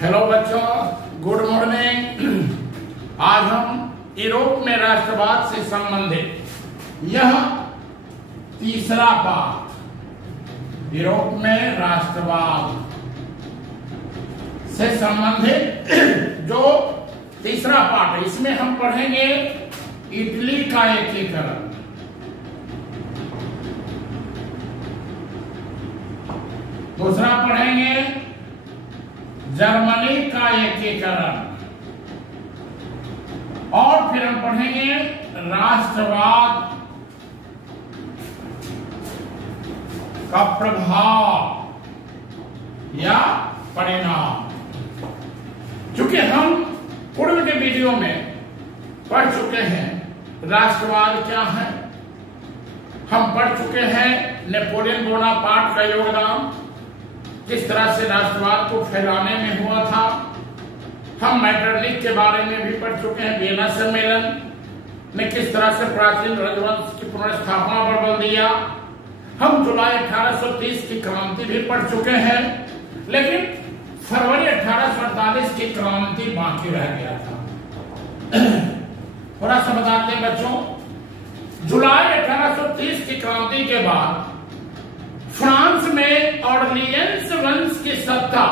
Hello बच्चों, good morning. आज हम यूरोप में राष्ट्रवाद से संबंधित यह तीसरा पाठ, यूरोप में राष्ट्रवाद से संबंधित जो तीसरा पाठ है, इसमें हम पढ़ेंगे इटली का एकीकरण, दूसरा पढ़ेंगे जर्मनी का एकीकरण, और फिर हम पढ़ेंगे राष्ट्रवाद का प्रभाव या परिणाम। क्योंकि हम पूर्व के वीडियो में पढ़ चुके हैं राष्ट्रवाद क्या है, हम पढ़ चुके हैं नेपोलियन बोनापार्ट का योगदान, किस तरह से राष्ट्रवाद को फैलाने में हुआ था। हम मेटरनिख के बारे में भी पढ़ चुके हैं, वियना सम्मेलन में किस तरह से प्राचीन राजवंश की पुनर्स्थापना पर बल दिया। हम जुलाई 1830 की क्रांति भी पढ़ चुके हैं, लेकिन फरवरी 1848 की क्रांति बाकी रह गया था। थोड़ा सा बताते हैं बच्चों, जुलाई 1830 की क्रांति के बाद फ्रांस में ऑर्लियंस वंश की सत्ता,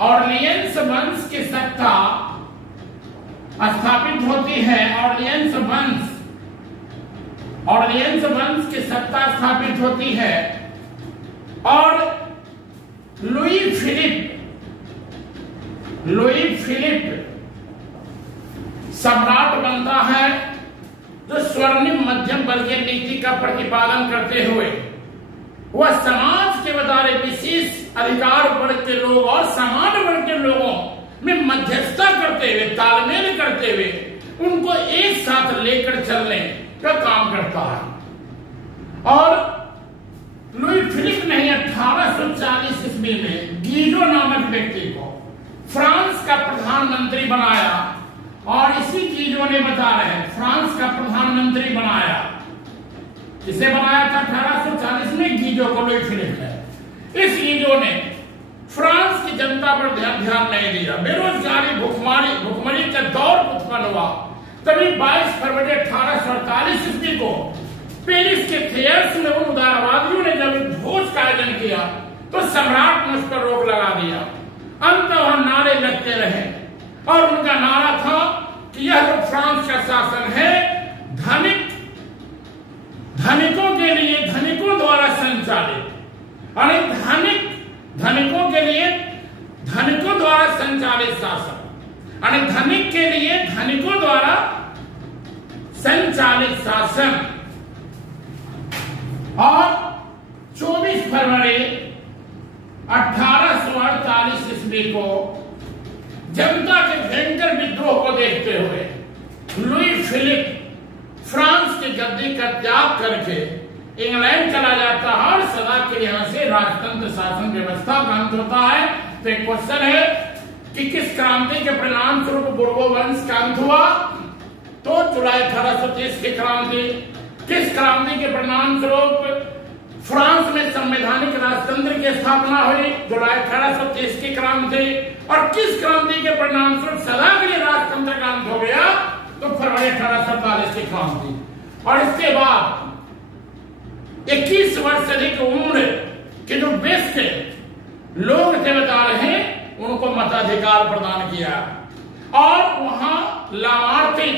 ऑर्लियंस वंश की सत्ता स्थापित होती है। ऑर्लियंस वंश की सत्ता स्थापित होती है और लुई फिलिप सम्राट बनता है, जो स्वर्णिम मध्यम वर्गीय नीति का प्रतिपादन करते हुए वह समाज के बजाय विशेष अधिकार वर्ग के लोग और सामान्य वर्ग के लोगों में मध्यस्थता करते हुए, तालमेल करते हुए उनको एक साथ लेकर चलने का काम करता है। और लुई फिलिप ने 1840 ईस्वी में गीजो नामक व्यक्ति को फ्रांस का प्रधानमंत्री बनाया, और इसी गीजो ने बता रहे हैं फ्रांस का प्रधानमंत्री बनाया। किसे बनाया था 1840 में? गीजो को, लुई फिलिप ने। इस गीजो ने फ्रांस की जनता पर ध्यान नहीं दिया। बेरोजगारी, भुखमरी का दौर उत्पन्न हुआ। तभी 22 फरवरी 1848 ईस्वी को पेरिस के थिएटर्स में उन उदारवादियों ने जब भोज का आयोजन किया तो सम्राट ने उस पर रोक लगा दिया। अंत वह नारे लगते रहे, और उनका नारा था कि यह जो फ्रांस का शासन है धनिकों के लिए, धनिकों द्वारा संचालित, और धनिकों के लिए धनिकों द्वारा संचालित शासन, यानी धनिक के लिए धनिकों द्वारा संचालित शासन। और 24 फरवरी 1848 ईस्वी को जनता के भयंकर विद्रोह को देखते हुए लुई फिलिप फ्रांस की गद्दी का त्याग करके इंग्लैंड चला जाता है, और सदा के यहाँ से राजतंत्र शासन व्यवस्था का अंत होता है। तो एक क्वेश्चन है कि किस क्रांति के परिणाम स्वरूप बोर्बो वंश का अंत हुआ? तो जुलाई 1830 की क्रांति। किस क्रांति के परिणाम स्वरूप फ्रांस में संवैधानिक राजतंत्र की स्थापना हुई? जुलाई 1830 की क्रांति। और किस क्रांति के परिणाम स्वरूप सदा के लिए राजतंत्र का अंत हो गया? तो फरवरी 1847 की क्रांति। और इसके बाद 21 वर्ष से अधिक उम्र के जो बेस्ट लोग थे, बता रहे हैं, उनको मताधिकार प्रदान किया। और वहां लामार्टिन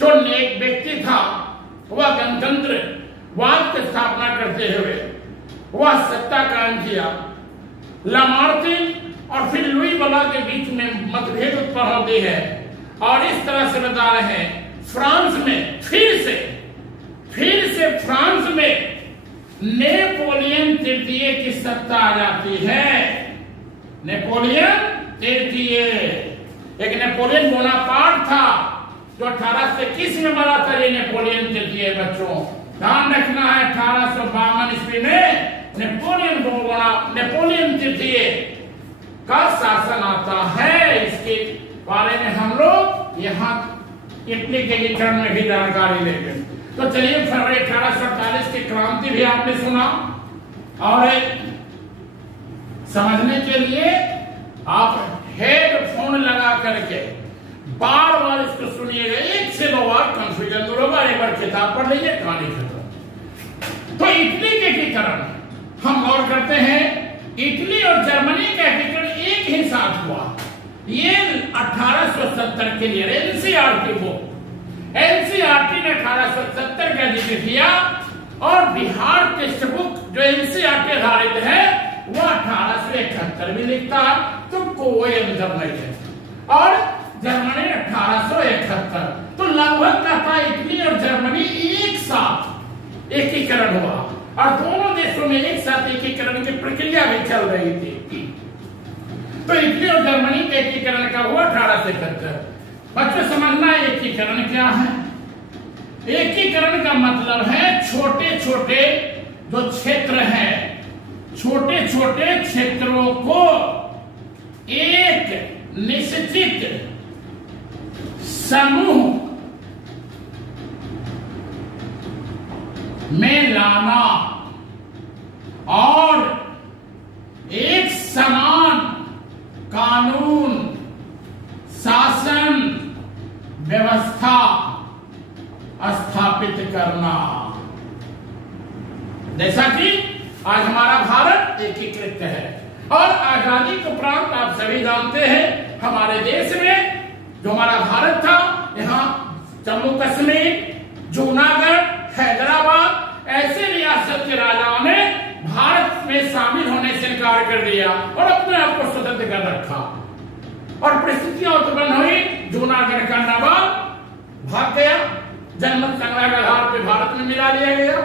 जो एक व्यक्ति था, वह गणतंत्रवाद की स्थापना करते हुए वह सत्ता कायम किया। लामार्टिन और फिर लुई वाला के बीच में मतभेद उत्पन्न होती है, और इस तरह से बता रहे हैं फ्रांस में फिर से फ्रांस में नेपोलियन तृतीय की सत्ता आ जाती है। नेपोलियन तृतीय, एक नेपोलियन बोनापार्ट था जो 1821 में मरा था। ये नेपोलियन तृतीय बच्चों ध्यान रखना है, 1852 ईस्वी में नेपोलियन तृतीय का शासन आता है। इसके बारे में हम लोग यहाँ इटली के एकीकरण में भी जानकारी लेंगे। तो चलिए, फरवरी 1848 की क्रांति भी आपने सुना, और समझने के लिए आप हेडफोन लगा करके बार बार इसको सुनिएगा, 1 से 2 बार कंफ्यूजन दूर होगा। एक बार किताब पढ़ लीजिए, कहानी खत्म। तो इटली के एकीकरण हम गौर करते हैं, इटली और जर्मनी का एकीकरण एक ही साथ हुआ। ये 1870 के लिए एनसीईआरटी बुक, एनसीईआरटी ने 1870 का जिक्र किया और बिहार टेक्स्ट बुक जो एनसीईआरटी आधारित है वो 1871 में लिखता है, तो कोई अंतर नहीं है। और जर्मनी 1871, तो लगभग कहता इटली और जर्मनी एक साथ एकीकरण हुआ और दोनों देशों में एक साथ एकीकरण की प्रक्रिया भी चल रही थी। तो इटली और जर्मनी के एकीकरण का हुआ 1871। बच्चों समझना एकीकरण क्या है? एकीकरण का मतलब है छोटे छोटे जो क्षेत्र हैं, छोटे छोटे क्षेत्रों को एक निश्चित समूह में लाना और एक समान कानून, शासन व्यवस्था स्थापित करना। जैसा कि आज हमारा भारत एकीकृत है और आजादी के उपरांत आप सभी जानते हैं हमारे देश में जो हमारा भारत था, यहाँ जम्मू कश्मीर, जूनागढ़, हैदराबाद ऐसे रियासत के राजाओं ने भारत में शामिल होने से इनकार कर दिया और अपने आप को स्वतंत्र कर रखा। और परिस्थितियां उत्पन्न हुई, जूनागढ़ का नवाब भाग गया, जनमत संग्रह के आधार पर भारत में मिला लिया गया।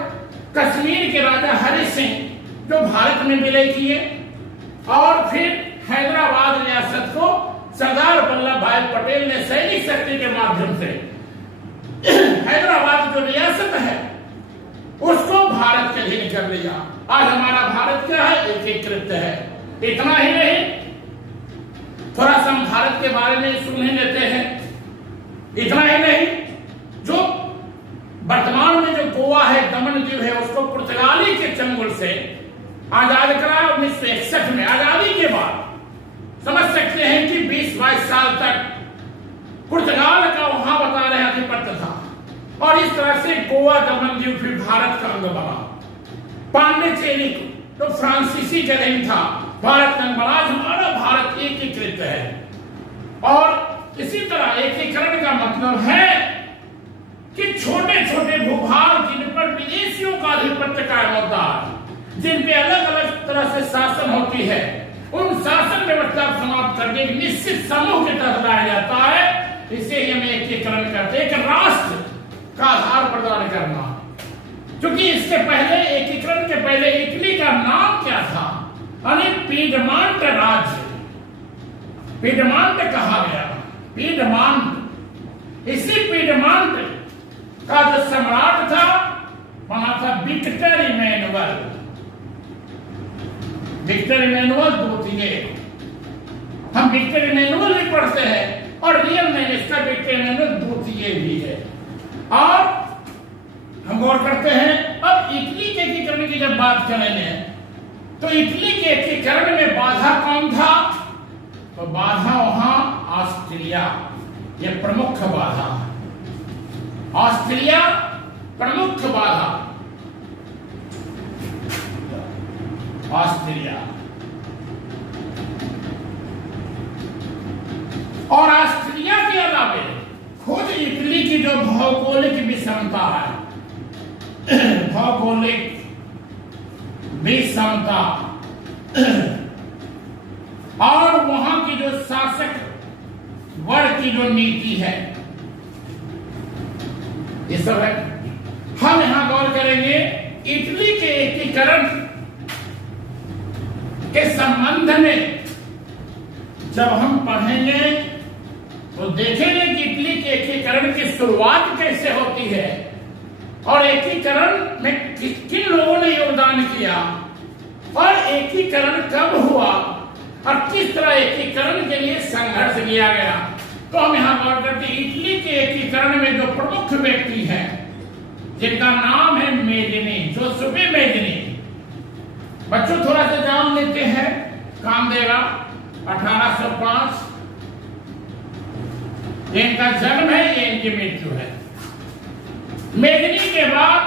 कश्मीर के राजा हरि सिंह जो भारत में विलय किए और फिर हैदराबाद रियासत को सरदार वल्लभ भाई पटेल ने सैनिक शक्ति के माध्यम से हैदराबाद जो रियासत है उसको भारत के अधीन कर लिया। आज हमारा भारत क्या है? एकीकृत है। इतना ही नहीं, थोड़ा सा हम भारत के बारे में सुन ही लेते हैं। इतना ही नहीं, जो वर्तमान में जो गोवा है, दमन दीव है, उसको पुर्तगाली के चंगुल से आजाद करा 1961 में। आजादी के बाद समझ सकते हैं कि 20-22 साल तक पुर्तगाल का वहां बता रहे आधिपत्य था और इस तरह से गोवा, दमन दीव फिर भारत का अंग बना। पांडिचेरी तो फ्रांसीसी के अधीन था, भारत का अंग बना। हमारा भारत एकीकृत है और इसी तरह एकीकरण का मतलब है कि छोटे छोटे भूभाग जिन पर विदेशियों का आधिपत्य कायम होता है, जिन पे अलग अलग तरह से शासन होती है, उन शासन व्यवस्था को समाप्त करके एक निश्चित समूह के तहत लाया जाता है। इसे ही हम एकीकरण करते हैं, एक राष्ट्र का आधार प्रदान करना। क्योंकि इसके पहले, एकीकरण के पहले इटली का नाम क्या था? पीडमांट राज्य, पीडमांट कहा गया। पीडमांट, इसी पीडमांट का जो सम्राट था वहां था विक्टर इमैनुअल। विक्टर इमैनुअल द्वितीय, हम विक्टर इमैनुअल भी पढ़ते हैं और रियल नेम इसका विक्टर इमैनुअल द्वितीय भी है। और हम गौर करते हैं, अब इटली के एकीकरण की जब बात करेंगे तो इटली के एकीकरण में बाधा कौन था? तो बाधा वहां ऑस्ट्रिया, ये प्रमुख बाधा, ऑस्ट्रिया प्रमुख बाधा, ऑस्ट्रिया। और ऑस्ट्रिया के अलावे खुद इटली की जो भौगोलिक विषमता है, भौगोलिक विषमता और वहां की जो शासक वर्ग की जो नीति है, ये सब है। हम यहां गौर करेंगे इटली के एकीकरण के संबंध में। जब हम पढ़ेंगे तो देखेंगे कि इटली के एकीकरण की शुरुआत कैसे होती है और एकीकरण में किन लोगों ने योगदान किया और एकीकरण कब हुआ और किस तरह एकीकरण के लिए संघर्ष किया गया। तो हम यहां गौर करते हैं इटली के एकीकरण में जो प्रमुख व्यक्ति हैं, जिनका नाम है मेदिनी, जोसेफ मेदिनी। बच्चों थोड़ा सा जान लेते हैं, काम देगा। 1805 इनका जन्म है, ये इनकी मृत्यु है। मेदिनी के बाद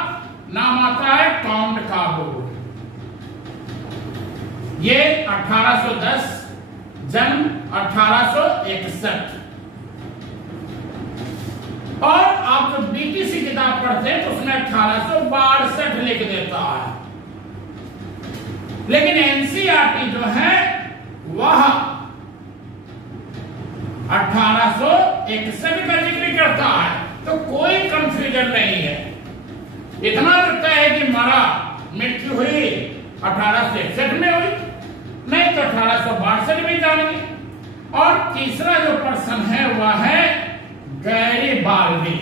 नाम आता है काउंट काबूल। ये 1810, जन्म 1861। और आप जो बीटीसी किताब पढ़ते हैं तो उसमें 1862 लिख देता है, लेकिन एनसीईआरटी जो है वह 1861 का जिक्र करता है, तो कोई कंफ्यूजन नहीं है। इतना लगता है कि मरा मृत्यु हुई 1861 में हुई, नहीं तो 1862 में जानेंगे। और तीसरा जो पर्सन है वह है गैरिबाल्डी,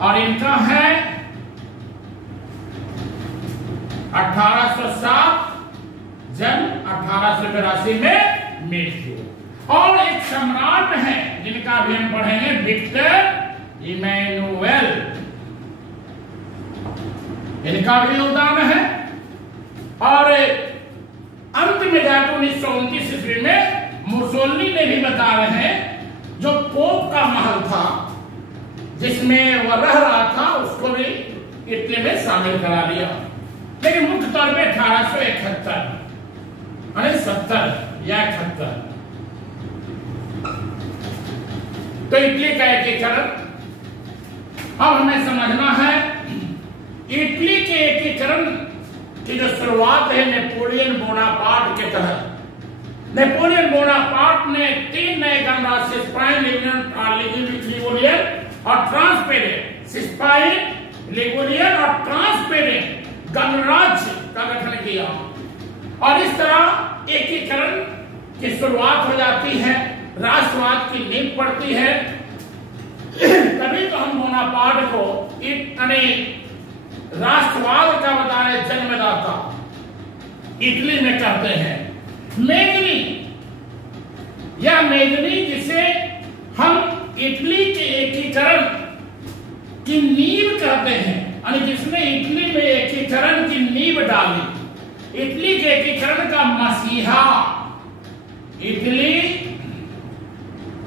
और इनका है 1807, जन्म 1882 में मृत्यु। और एक सम्राट है जिनका भी हम पढ़ेंगे, विक्टर इमैनुएल, इनका भी योगदान है। और अंत में जाकर 1929 ईस्वी में मुसोलिनी ने भी बता रहे हैं, जो पोप का महल था जिसमें वह रह रहा था उसको भी इटली में शामिल करा लिया। लेकिन मुख्य तौर पर 1871 यानी 70 या 71 तो इटली का एकीकरण। अब हमें समझना है इटली के एकीकरण की जो शुरुआत है नेपोलियन बोनापार्ट के तहत। नेपोलियन बोनापार्ट ने 3 नए गणराज्य सिस्पाइन, लिगुरियन और ट्रांसपेरेंट, सिस्पाइन, लिगुरियन और ट्रांसपेरेंट गणराज्य का गठन किया। और इस तरह एकीकरण की शुरुआत हो जाती है, राष्ट्रवाद की नींव पड़ती है। तभी तो हम बोनापार्ट को राष्ट्रवाद का बताए जन्मदाता इटली में कहते हैं। मेदिनी, यह मेदिनी जिसे हम इटली के एकीकरण की नींव कहते हैं, यानी जिसने इटली में एकीकरण की नींव डाली, इटली के एकीकरण का मसीहा, इटली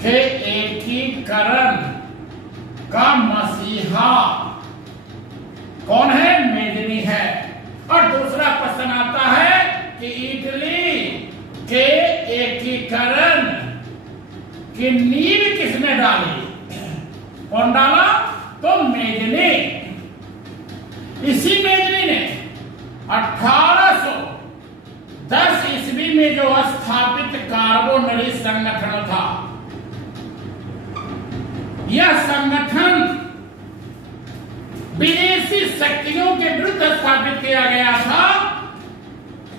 के एकीकरण का मसीहा कौन है? मेदिनी है। और दूसरा प्रश्न आता है कि इटली के एकीकरण की नींव किसने डाली? कौन डाला? तो मेदिनी। इसी मेदिनी ने 1810 ईस्वी में जो स्थापित कार्बोनरी संगठन था, यह संगठन विदेशी शक्तियों के विरुद्ध स्थापित किया गया था।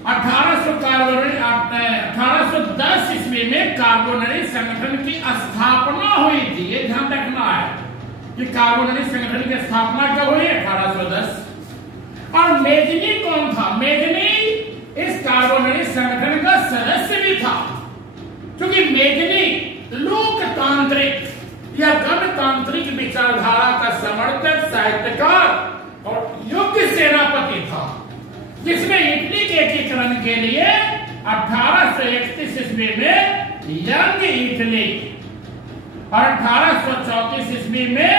1810 ईस्वी में कार्बोनरी संगठन की स्थापना हुई थी। ये ध्यान रखना है कि कार्बोनरी संगठन की स्थापना कब हुई? 1810। और मेदिनी कौन था? मेदिनी इस कार्बोनरी संगठन का सदस्य भी था, क्योंकि मेदिनी लोकतांत्रिक या गणतांत्रिक विचारधारा का समर्थक, साहित्यकार और योग्य सेनापति था, जिसने इटली के एकीकरण के लिए 1831 ईस्वी में यंग इटली और 1834 ईस्वी में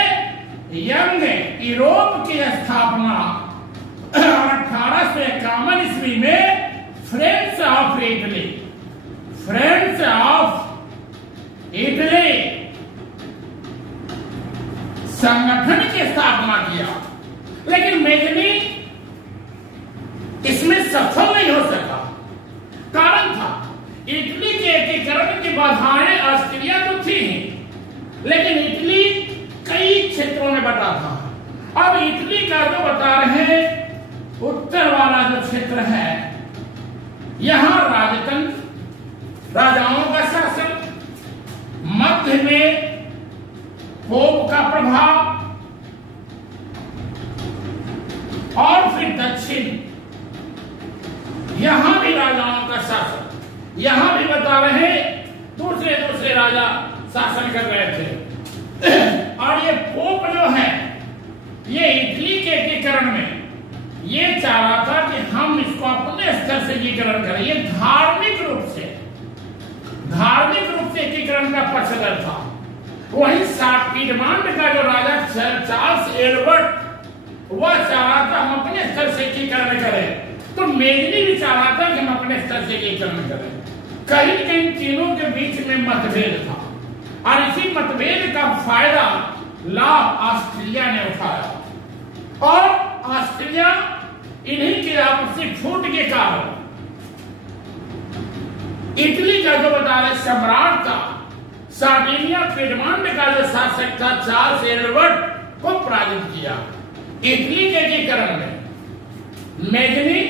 यंग यूरोप की स्थापना और 1851 ईस्वी में French of Italy, French of Italy संगठन की स्थापना किया। लेकिन मेदिनी इसमें सफल नहीं हो सका। कारण था इटली के एकीकरण की बाधाएं ऑस्ट्रिया तो थी, लेकिन इटली कई क्षेत्रों में बटा था। अब इटली का जो बता रहे हैं उत्तर वाला जो क्षेत्र है, यहां राजतंत्र, राजाओं का शासन, मध्य में पोप का प्रभाव और फिर दक्षिण यहां भी राजाओं का शासन। यहां भी बता रहे दूसरे दूसरे राजा शासन कर रहे थे। और ये पोप जो है, ये इटली के एकीकरण में ये चाह रहा था कि हम इसको अपने स्तर से एकीकरण करें। ये धार्मिक रूप से धार्मिक रूप से एकीकरण का पक्षधर था। वहीं पिडमांट का जो राजा चार्ल्स एडवर्ड, वह चाह रहा था हम अपने स्तर से एकीकरण करें, तो मेजनी भी चाह रहा था कि हम अपने स्तर से एकीकरण करें। कहीं कहीं तीनों के बीच में मतभेद था, और इसी मतभेद का फायदा लाभ ऑस्ट्रेलिया ने उठाया, और ऑस्ट्रेलिया इन्हीं के आपसी फूट के कारण इटली का जो बता रहे सम्राट था, सार्डिनिया पिडमांट का जो शासक था चार्ल्स एडवर्ड को पराजित किया। इटली के एकीकरण में मेजनी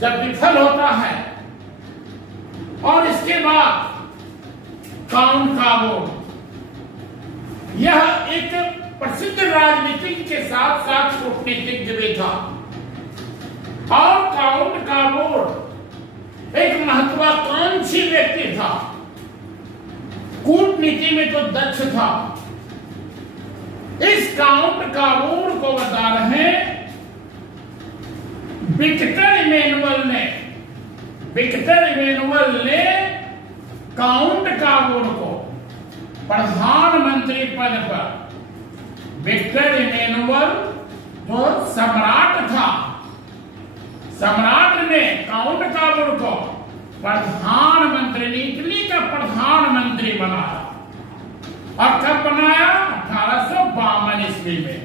जब विफल होता है, और इसके बाद काउंट काबोर, यह एक प्रसिद्ध राजनीतिक के साथ साथ कूटनीतिज्ञ भी था, और काउंट काबोर एक महत्वाकांक्षी व्यक्ति था, कूटनीति में तो दक्ष था। इस काउंट काबोर को बता रहे विक्टर इमैनुअल ने काउंट काबोर को प्रधानमंत्री पद पर, विक्टर इमैनुअल जो सम्राट था, सम्राट ने काउंट काबोर को प्रधानमंत्री, इटली का प्रधानमंत्री बनाया। और कब बनाया? 1852 ईस्वी में।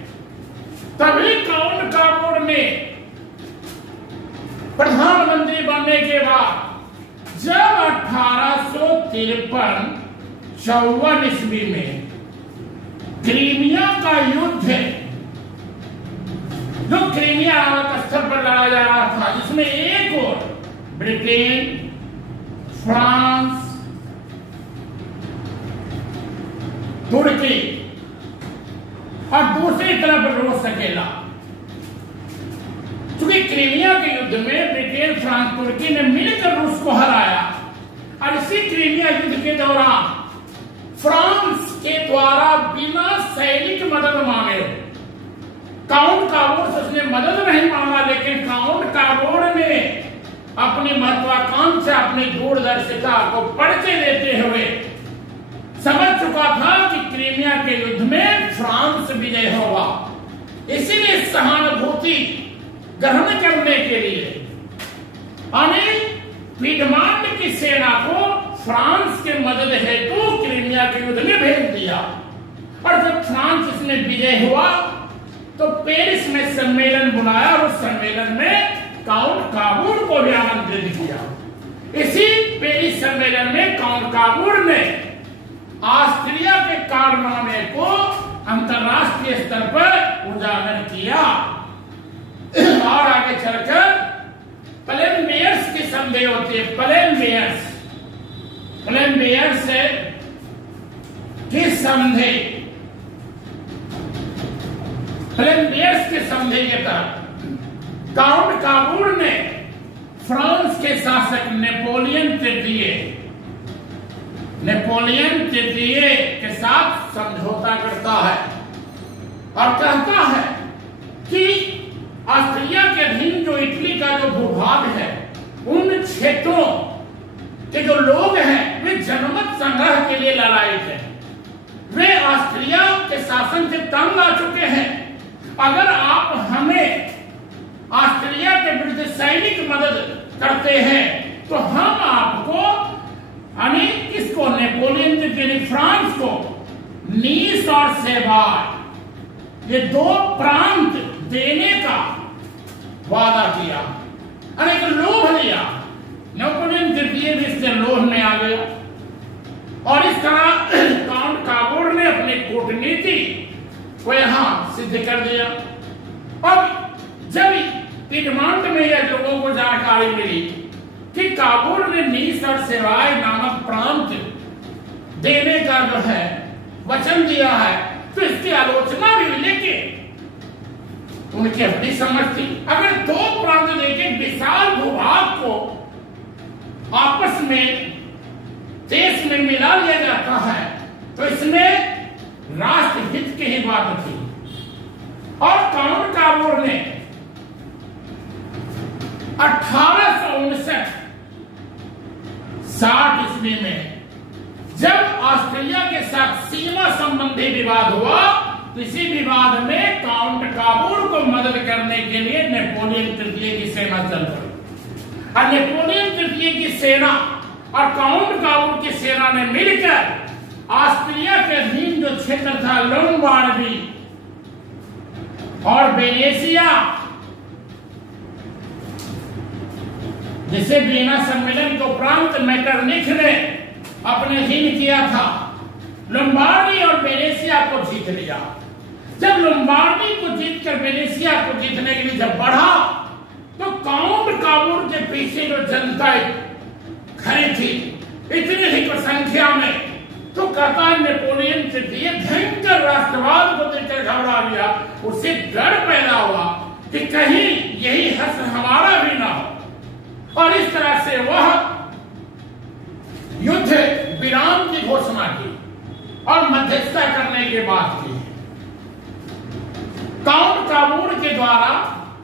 तभी काउंट काबोर ने प्रधानमंत्री बनने के बाद जब 1853-54 ईस्वी में क्रीमिया का युद्ध, जो क्रीमिया स्तर पर लड़ा जा रहा था, जिसमें एक और ब्रिटेन, फ्रांस, तुर्की और दूसरी तरफ रूस अकेला। क्योंकि क्रीमिया के युद्ध में ब्रिटेन, फ्रांस, तुर्की ने मिलकर रूस को हराया, और इसी क्रीमिया युद्ध के दौरान फ्रांस के द्वारा बिना सैनिक मदद मांगे, काउंट काबोर से उसने मदद नहीं मांगा, लेकिन काउंट काबोर ने अपनी महत्वाकांक्षा, अपनी दूरदर्शिता को परिचय देते हुए समझ चुका था कि क्रीमिया के युद्ध में फ्रांस विजय होगा। इसीलिए सहानुभूति ग्रहण करने के लिए पिडमांट की सेना को फ्रांस के मदद हेतु क्रीमिया के युद्ध में भेज दिया। और जब फ्रांस इसमें विजय हुआ तो पेरिस में सम्मेलन बुलाया, और उस सम्मेलन में काउंट काबोर को भी आमंत्रित किया। इसी पेरिस सम्मेलन में काउंट काबोर ने ऑस्ट्रिया के कारनामे को अंतरराष्ट्रीय स्तर पर उजागर किया, और आगे चलकर प्लेनमेयर्स की संधि होती है। प्लेनमेयर्स की संधि, प्लेनमेयर्स की संधि के तहत काउंट काबोर ने फ्रांस के शासक नेपोलियन तृतीय के साथ समझौता करता है, और कहता है कि ऑस्ट्रिया के अधीन जो इटली का जो भूभाग है, उन क्षेत्रों के जो लोग हैं वे जनमत संग्रह के लिए ललायित हैं। वे ऑस्ट्रिया के शासन से तंग आ चुके हैं। अगर आप हमें ऑस्ट्रिया के विरुद्ध सैनिक मदद करते हैं तो हम आपको, किसको, नेपोलियन के फ्रांस को नीस और सेवार, ये दो प्रांत देने का वादा किया, अनेक लोभ लिया। नेपोलियन तृतीय भी इससे लोभ में आ गया, और इस तरह काउंट काबोर ने अपनी कूटनीति को यहां सिद्ध कर दिया। अब जब पिडमांट में यह लोगों को जानकारी मिली कि काबोर ने नीस और सेवाय नामक प्रांत देने का जो है वचन दिया है, तो इसकी आलोचना भी, लेकिन उनकी अपनी समझ थी। अगर दो प्रांत देके विशाल भूभाग को आपस में देश में मिला लिया जाता है, तो इसमें राष्ट्रहित की ही बात थी। और काउंट काबोर ने 1859-60 ईस्वी में ऑस्ट्रिया के साथ सीमा संबंधी विवाद हुआ, तो इसी विवाद में काउंट काबूल को मदद करने के लिए नेपोलियन तृतीय की सेना चल पड़ी। और नेपोलियन तृतीय की सेना और काउंट काबूल की सेना ने मिलकर ऑस्ट्रिया के अधीन जो क्षेत्र था लोम्बार्डी और वेनेसिया, जिसे वीना सम्मेलन के उपरांत मेटरनिख ने अपने अधीन किया था, लोम्बार्डी और वेनेसिया को जीत लिया। जब लोम्बार्डी को जीतकर वेनेसिया को जीतने के लिए जब बढ़ा, तो काउंट काबूल के पीछे जो जनता खड़ी थी इतनी ही संख्या में, तो कहता है नेपोलियन तृतीय भयंकर राष्ट्रवाद को देखकर घबरा गया। उसे डर पैदा हुआ कि कहीं यही हश्र हमारा भी ना हो, और इस तरह से वह युद्ध विराम की घोषणा की और मध्यस्थता करने की बात की। काउंट काबूल के द्वारा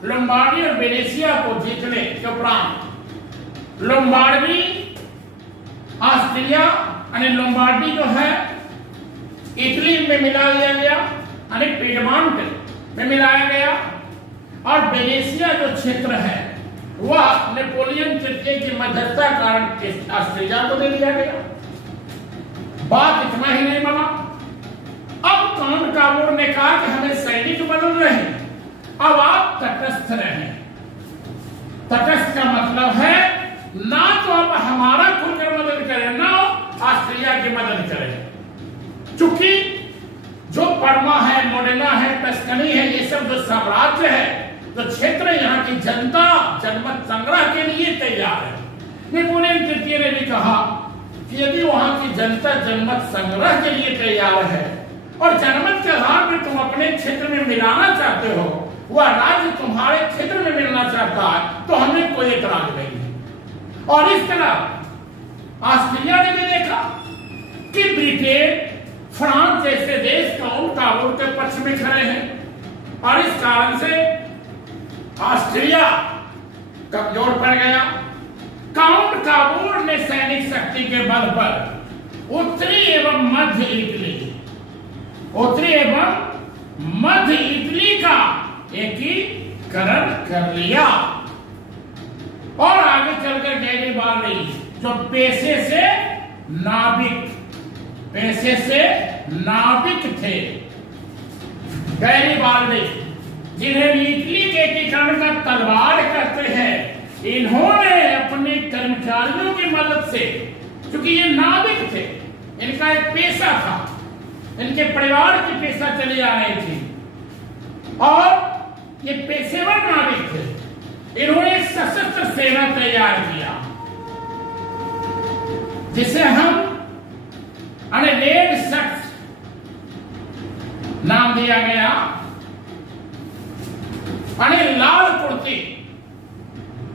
लोम्बार्डी और वेनेसिया को जीतने के उपरांत लोम्बार्डी ऑस्ट्रिया यानी लोम्बार्डी जो है इटली में मिला दिया गया, यानी पीडमॉन्ट में मिलाया गया, और वेनेसिया जो क्षेत्र है वह नेपोलियन तृतीय की मध्यस्थता कारण ऑस्ट्रिया को दे दिया गया। बात इतना ही नहीं बना, अब काउंट काबूल ने कहा कि हमें सैनिक बदल रहे हैं, अब आप तटस्थ रहें। तटस्थ का मतलब है ना तो अब हमारा खुलकर मदद करें, ना ऑस्ट्रिया की मदद करें। चूंकि जो परमा है, मोडेना है, टस्कनी है, ये सब जो साम्राज्य है, तो क्षेत्र यहाँ की जनता जनमत संग्रह के लिए तैयार है। नेपोलियन तृतीय ने भी कहा कि यदि वहां की जनता जनमत संग्रह के लिए तैयार है और जनमत के आधार पर तुम अपने क्षेत्र में मिलाना चाहते हो, वह राज्य तुम्हारे क्षेत्र में मिलना चाहता है, तो हमें कोई एतराज नहीं है। और इस तरह ऑस्ट्रिया ने भी देखा कि ब्रिटेन, फ्रांस जैसे देश काउंट काबूल के पक्ष में खड़े हैं, और इस कारण से ऑस्ट्रिया कमजोर पड़ गया। काउंट काबूल ने सैनिक शक्ति के बल पर उत्तरी एवं मध्य इटली का एकीकरण कर लिया, और आगे चलकर गैरिबाल्डी जो पेशे से नाविक थे, गैरिबाल्डी जिन्हें इटली के एकीकरण का तलवार कहते हैं, इन्होंने अपने कर्मचारियों की मदद से, क्योंकि ये नाविक थे, इनका एक पेशा था, इनके परिवार की पेशा चली आ रही थी, और ये पेशेवर नाविक थे, इन्होंने सशस्त्र सेना तैयार किया, जिसे हम रेड शख्स नाम दिया गया, लाल कुर्ती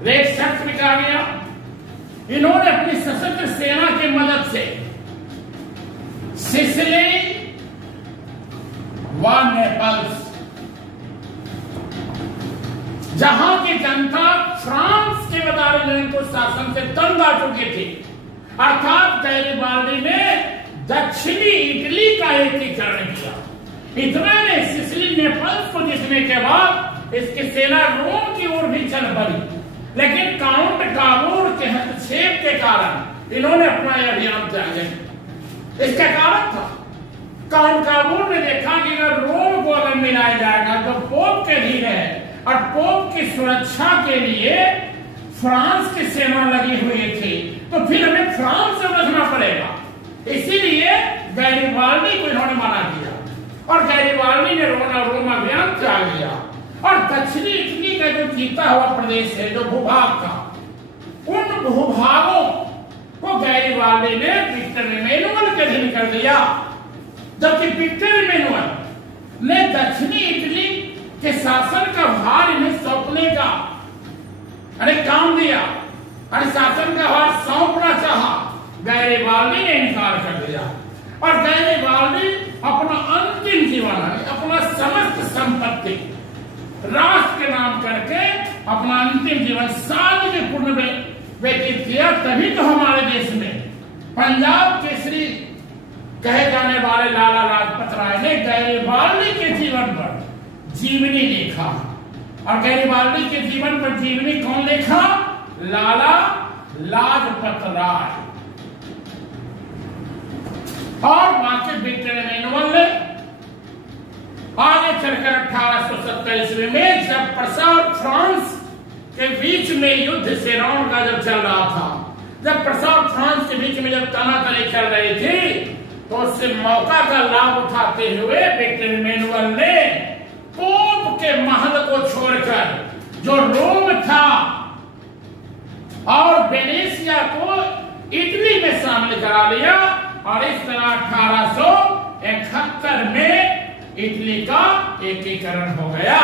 रेड शख्स भी कहा गया। इन्होंने अपनी सशस्त्र सेना की मदद से सिसिली व नेपल्स, जहां की जनता फ्रांस के वदारेजन को शासन से तंग आ चुकी थी, अर्थात गैरिबाल्डी ने दक्षिणी इटली का एकीकरण किया। इतना ने सिसिली नेपल्स को जीतने के बाद इसकी सेना रोम की ओर भी चल पड़ी, लेकिन काउंट काबूल के हस्तक्षेप के कारण इन्होंने अपना यह अभियान त्यागा। इसका कारण था काउंट काबूल ने देखा कि अगर रोम को अगर मिलाया जाएगा तो पोप के अधीन है, और पोप की सुरक्षा के लिए फ्रांस की सेना लगी हुई थी, तो फिर हमें फ्रांस से बचना पड़ेगा। इसीलिए गैरिबाल्डी को इन्होंने मना किया, और गैरिबाल्डी ने रोम अभियान त्याग लिया, और दक्षिणी इटली का जो जीता हुआ प्रदेश है, जो भूभाग था, उन भूभागों को गैरिबाल्डी ने विक्टर इमैनुअल के अधीन कर दिया, जबकि विक्टर इमैनुअल ने दक्षिणी इटली के शासन का भार इन्हें सौंपने का काम दिया, शासन का भार सौंपना चाहा, गैरिबाल्डी ने इनकार कर दिया, और गैरिबाल्डी अपना अंतिम जीवन, अपना समस्त संपत्ति राष्ट्र के नाम करके अपना अंतिम जीवन सादगीपूर्ण व्यतीत किया। तभी तो हमारे देश में पंजाब केसरी कहे जाने वाले लाला लाजपत राय ने गैरिबाल्डी के जीवन पर जीवनी लिखा, और गैरिबाल्डी के जीवन पर जीवनी कौन लिखा? लाला लाजपत राय। और बाकी विक्टर एमेनुअल ने आगे चलकर 1870 ईस्वी में जब प्रसा और फ्रांस के बीच में युद्ध सेरौन का जब चल रहा था, जब प्रसा और फ्रांस के बीच में जब तनातनी चल रही थी, तो उससे मौका का लाभ उठाते हुए विक्टर एमेनुअल ने पोप के महल को छोड़कर जो रोम था और वेनेशिया को इटली में शामिल करा लिया, और इस तरह 1871 में इटली का एकीकरण हो गया।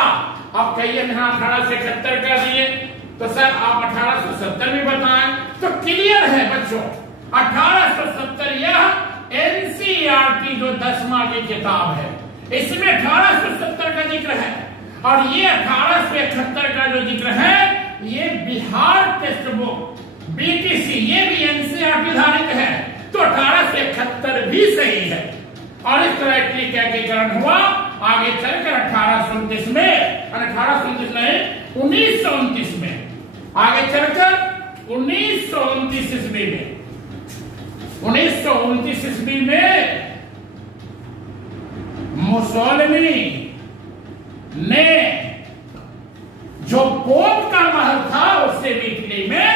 अब कहिए 1871 कर दिए, तो सर आप 1870 में बताएं, तो क्लियर है बच्चों। 1870 यह एनसीईआरटी जो 10वां की किताब है, इसमें 1870 का जिक्र है, और ये 1871 का जो जिक्र है ये बिहार टेक्स्ट बुक बीटीसी, ये भी एनसीईआरटी धारित है, तो 1871 भी सही है। और इस तरह इटली का एकीकरण हुआ। आगे चलकर 1829 में, 1829 नहीं 1929 में, आगे चलकर 1929 ईस्वी में, 1929 ईस्वी में मुसोलिनी ने जो पोप का महल था उससे भी इटली में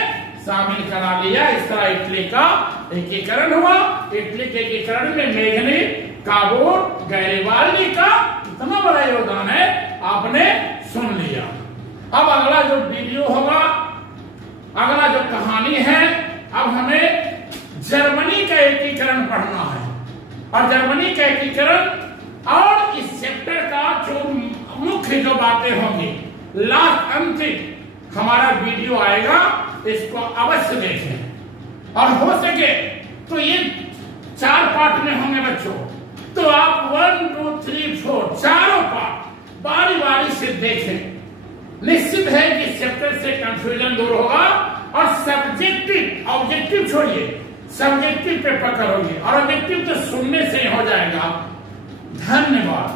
शामिल करा लिया। इस तरह इटली का एकीकरण हुआ। इटली के एकीकरण में मेघनी, काबूल, गैरिबाल्डी का इतना बड़ा योगदान है, आपने सुन लिया। अब अगला जो वीडियो होगा, अगला जो कहानी है, अब हमें जर्मनी का एकीकरण पढ़ना है, और जर्मनी का एकीकरण और इस चैप्टर का जो मुख्य जो बातें होंगी, लास्ट अंतिम हमारा वीडियो आएगा, इसको अवश्य देखें। और हो सके तो ये 4 पार्ट में होंगे बच्चों, तो आप 1, 2, 3, 4 चारों पार्ट बारी बारी से देखें। निश्चित है कि इस चैप्टर से कंफ्यूजन दूर होगा, और सब्जेक्टिव ऑब्जेक्टिव छोड़िए, सब्जेक्टिव पे पकड़ होगी, और ऑब्जेक्टिव तो सुनने से हो जाएगा। धन्यवाद।